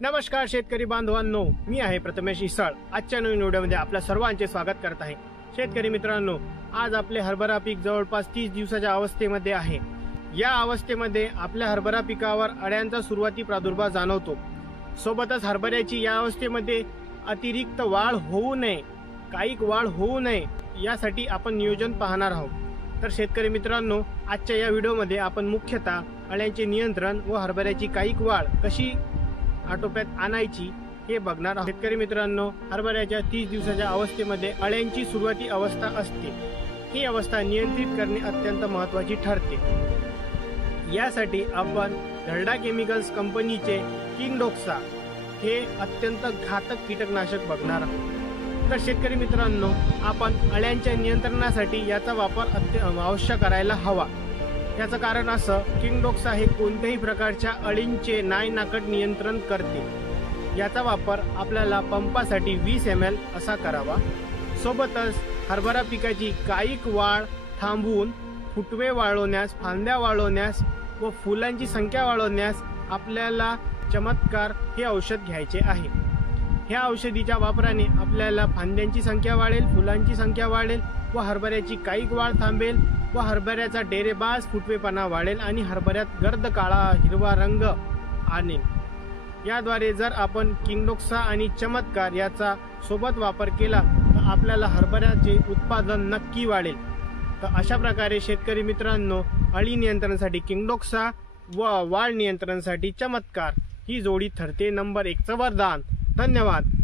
नमस्कार शेतकरी बांधवांनो, मी आहे प्रथमेश इसळ। आजच्या नवीन व्हिडिओमध्ये आपल्या सर्वांचे स्वागत करत आहे। शेतकरी मित्रांनो, आज आपले हरभरा पीक जवळपास 30 दिवसाच्या अवस्थेमध्ये आहे। या अवस्थेमध्ये आपल्या हरभरा पिकावर अळ्यांचा सुरुवाती प्रादुर्भाव जाणवतो। सोबतच हरभऱ्याची या अवस्थेमध्ये अतिरिक्त वाढ होऊ नये, काहीक वाढ होऊ नये यासाठी आपण नियोजन पाहणार आहोत। तर शेतकरी मित्रांनो, आजच्या या व्हिडिओमध्ये आपण मुख्यतः अळ्यांचे नियंत्रण व हरभऱ्याची काहीक वाढ कशी आटोप्यात आणायची हे बघणार आहोत। शेतकरी मित्रांनो, हरभऱ्याच्या 30 दिवसाच्या अवस्थेमध्ये अळ्यांची सुरुवाती अवस्था असते। ही अवस्था नियंत्रित करणे अत्यंत महत्त्वाची ठरते। यासाठी आपण धरडा केमिकल्स कंपनीचे किंगडोक्सा हे अत्यंत घातक कीटकनाशक बघणार आहोत। तर शेतकरी मित्रांनो, आपण अळ्यांच्या नियंत्रणासाठी याचा वापर अवश्य करायला हवा। याचं कारण असं, किंगडोक्सा हे कोणत्याही प्रकारच्या अळींचे नायनाकट नियंत्रण करते। याचा वापर आपल्याला पंपासाठी 20 ml असा करावा। सोबतच हरभरा पिकाची काहीक वाढ थांबवून फुटवे वाढवण्यास, फांद्या वाढवण्यास व फुलांची संख्या वाढवण्यास आपल्याला चमत्कार हे औषध घ्यायचे आहे। ह्या औषधीच्या वापराने आपल्याला फांद्यांची संख्या वाढेल, फुलांची संख्या वाढेल व हरभऱ्याची काहीक वाढ थांबेल व हरभऱ्याचा डेरेबाज फुटवेपणा वाढेल आणि हरभऱ्यात गर्द काळा हिरवा रंग आणेल। याद्वारे जर आपण किंगडोक्सा आणि चमत्कार याचा सोबत वापर केला तर आपल्याला हरभऱ्याचे उत्पादन नक्की वाढेल। तर अशा प्रकारे शेतकरी मित्रांनो, अळी नियंत्रणासाठी किंगडोक्सा व वाढ नियंत्रणासाठी चमत्कार ही जोडी ठरते नंबर 1चं वरदान। धन्यवाद।